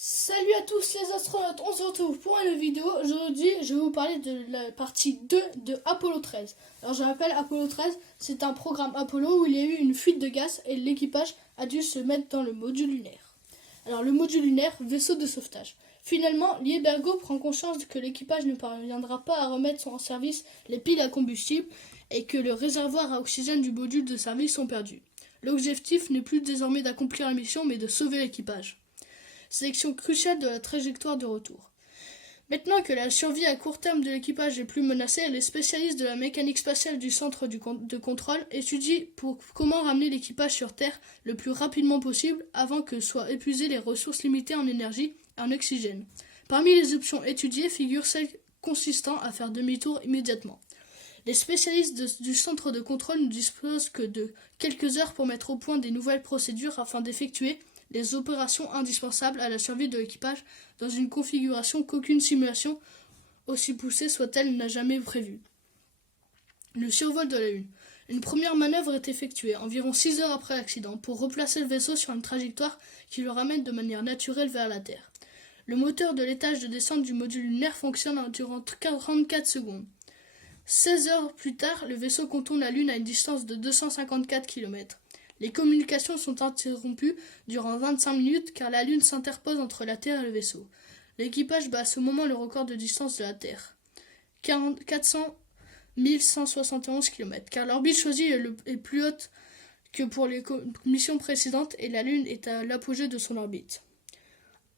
Salut à tous les astronautes, on se retrouve pour une vidéo. Aujourd'hui, je vais vous parler de la partie 2 de Apollo 13. Alors, je rappelle, Apollo 13, c'est un programme Apollo où il y a eu une fuite de gaz et l'équipage a dû se mettre dans le module lunaire. Alors, le module lunaire, vaisseau de sauvetage. Finalement, Liebergo prend conscience que l'équipage ne parviendra pas à remettre en service les piles à combustible et que le réservoir à oxygène du module de service sont perdus. L'objectif n'est plus désormais d'accomplir la mission, mais de sauver l'équipage. Sélection cruciale de la trajectoire de retour. Maintenant que la survie à court terme de l'équipage est plus menacée, les spécialistes de la mécanique spatiale du centre de contrôle étudient comment ramener l'équipage sur Terre le plus rapidement possible avant que soient épuisées les ressources limitées en énergie et en oxygène. Parmi les options étudiées figurent celles consistant à faire demi-tour immédiatement. Les spécialistes du centre de contrôle ne disposent que de quelques heures pour mettre au point des nouvelles procédures afin d'effectuer les opérations indispensables à la survie de l'équipage dans une configuration qu'aucune simulation, aussi poussée soit-elle, n'a jamais prévue. Le survol de la Lune. Une première manœuvre est effectuée environ 6 heures après l'accident pour replacer le vaisseau sur une trajectoire qui le ramène de manière naturelle vers la Terre. Le moteur de l'étage de descente du module lunaire fonctionne durant 44 secondes. 16 heures plus tard, le vaisseau contourne la Lune à une distance de 254 km. Les communications sont interrompues durant 25 minutes car la Lune s'interpose entre la Terre et le vaisseau. L'équipage bat à ce moment le record de distance de la Terre, 400 171 km, car l'orbite choisie est plus haute que pour les missions précédentes et la Lune est à l'apogée de son orbite.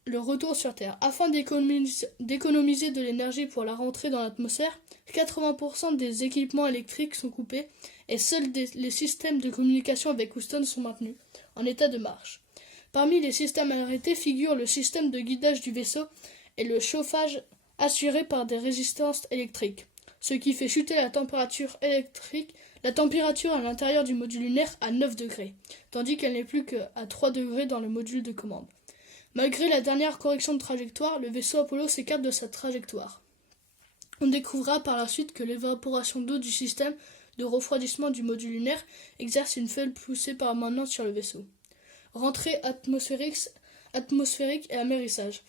Le retour sur Terre. Afin d'économiser de l'énergie pour la rentrée dans l'atmosphère, 80% des équipements électriques sont coupés et seuls les systèmes de communication avec Houston sont maintenus, en état de marche. Parmi les systèmes arrêtés figurent le système de guidage du vaisseau et le chauffage assuré par des résistances électriques, ce qui fait chuter la température à l'intérieur du module lunaire à 9 degrés, tandis qu'elle n'est plus qu'à 3 degrés dans le module de commande. Malgré la dernière correction de trajectoire, le vaisseau Apollo s'écarte de sa trajectoire. On découvrira par la suite que l'évaporation d'eau du système de refroidissement du module lunaire exerce une faible poussée permanente sur le vaisseau. Rentrée atmosphérique et amérissage.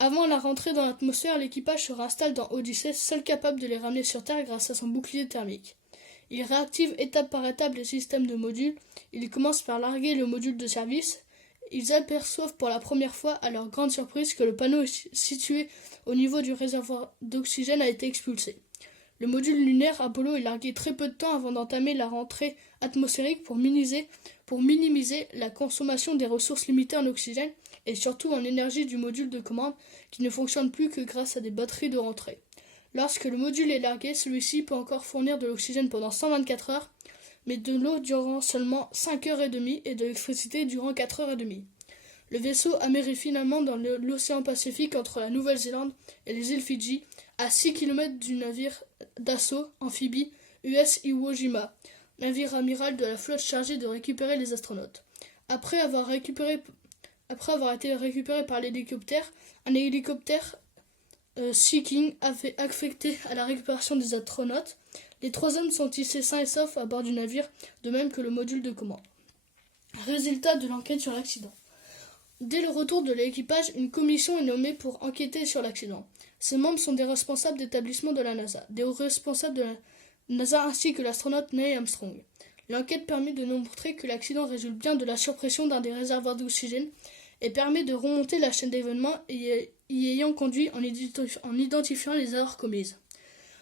Avant la rentrée dans l'atmosphère, l'équipage se réinstalle dans Odyssey, seul capable de les ramener sur Terre grâce à son bouclier thermique. Il réactive étape par étape les systèmes de modules. Il commence par larguer le module de service. Ils aperçoivent pour la première fois, à leur grande surprise, que le panneau situé au niveau du réservoir d'oxygène a été expulsé. Le module lunaire Apollo est largué très peu de temps avant d'entamer la rentrée atmosphérique pour minimiser la consommation des ressources limitées en oxygène et surtout en énergie du module de commande qui ne fonctionne plus que grâce à des batteries de rentrée. Lorsque le module est largué, celui-ci peut encore fournir de l'oxygène pendant 124 heures, mais de l'eau durant seulement 5h30 et de l'électricité durant 4h30. Le vaisseau amérit finalement dans l'océan Pacifique entre la Nouvelle-Zélande et les îles Fidji, à 6 km du navire d'assaut amphibie US Iwo Jima, navire amiral de la flotte chargé de récupérer les astronautes. Après avoir été récupéré par l'hélicoptère, un hélicoptère Sea King affecté à la récupération des astronautes. Les 3 hommes sont hissés sains et saufs à bord du navire, de même que le module de commande. Résultat de l'enquête sur l'accident. Dès le retour de l'équipage, une commission est nommée pour enquêter sur l'accident. Ses membres sont des responsables d'établissement de la NASA, des hauts responsables de la NASA ainsi que l'astronaute Neil Armstrong. L'enquête permet de montrer que l'accident résulte bien de la surpression d'un des réservoirs d'oxygène et permet de remonter la chaîne d'événements y ayant conduit en identifiant les erreurs commises.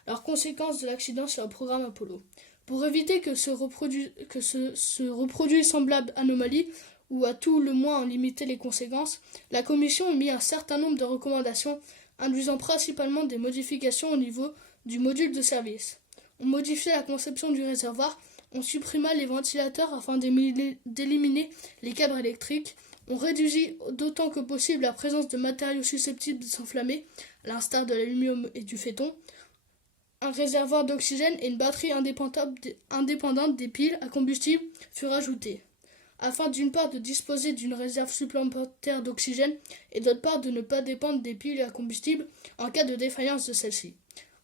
Alors, conséquences de l'accident sur le programme Apollo. Pour éviter que se reproduise semblable anomalie, ou à tout le moins en limiter les conséquences, la Commission a mis un certain nombre de recommandations, induisant principalement des modifications au niveau du module de service. On modifiait la conception du réservoir, on supprima les ventilateurs afin d'éliminer les câbles électriques, on réduisit d'autant que possible la présence de matériaux susceptibles de s'enflammer, à l'instar de l'aluminium et du phéton, un réservoir d'oxygène et une batterie indépendante des piles à combustible furent ajoutés, afin d'une part de disposer d'une réserve supplémentaire d'oxygène et d'autre part de ne pas dépendre des piles à combustible en cas de défaillance de celles-ci.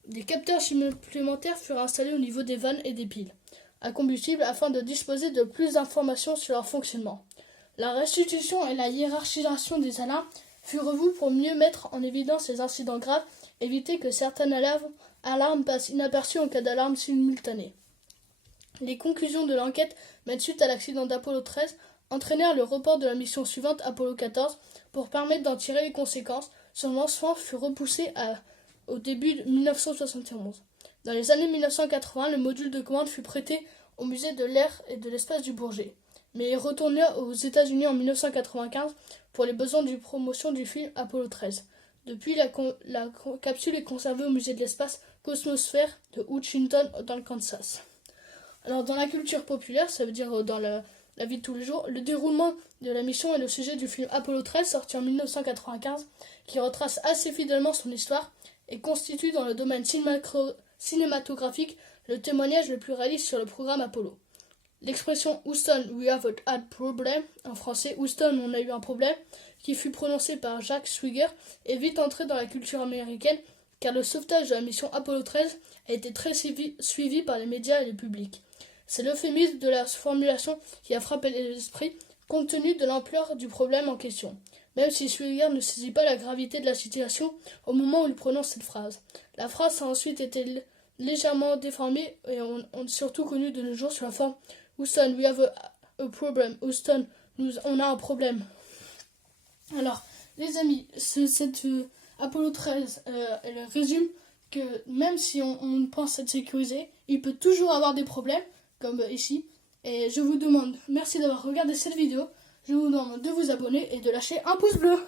Des capteurs supplémentaires furent installés au niveau des vannes et des piles à combustible afin de disposer de plus d'informations sur leur fonctionnement. La restitution et la hiérarchisation des alarmes Ferez-vous pour mieux mettre en évidence les incidents graves, éviter que certaines alarmes passent inaperçues en cas d'alarme simultanée. Les conclusions de l'enquête mettent suite à l'accident d'Apollo 13 entraînèrent le report de la mission suivante, Apollo 14, pour permettre d'en tirer les conséquences. Son lancement fut repoussé au début de 1971. Dans les années 1980, le module de commande fut prêté au musée de l'air et de l'espace du Bourget, mais est retourné aux États-Unis en 1995 pour les besoins de promotion du film Apollo 13. Depuis, la capsule est conservée au musée de l'espace Cosmosphère de Huntington dans le Kansas. Alors, dans la culture populaire, ça veut dire dans la vie de tous les jours, le déroulement de la mission est le sujet du film Apollo 13 sorti en 1995 qui retrace assez fidèlement son histoire et constitue dans le domaine cinématographique le témoignage le plus réaliste sur le programme Apollo. L'expression Houston, we have a problem, en français Houston, on a eu un problème, qui fut prononcée par Jack Swigert, est vite entrée dans la culture américaine car le sauvetage de la mission Apollo 13 a été très suivi par les médias et le public. C'est l'euphémisme de la formulation qui a frappé les esprits compte tenu de l'ampleur du problème en question, même si Swigert ne saisit pas la gravité de la situation au moment où il prononce cette phrase. La phrase a ensuite été légèrement déformée et on surtout connue de nos jours sous la forme Houston, we have a problem. Houston, on a un problème. Alors, les amis, cette Apollo 13 elle résume que même si on pense être sécurisé, il peut toujours avoir des problèmes, comme ici. Et je vous demande, merci d'avoir regardé cette vidéo. Je vous demande de vous abonner et de lâcher un pouce bleu.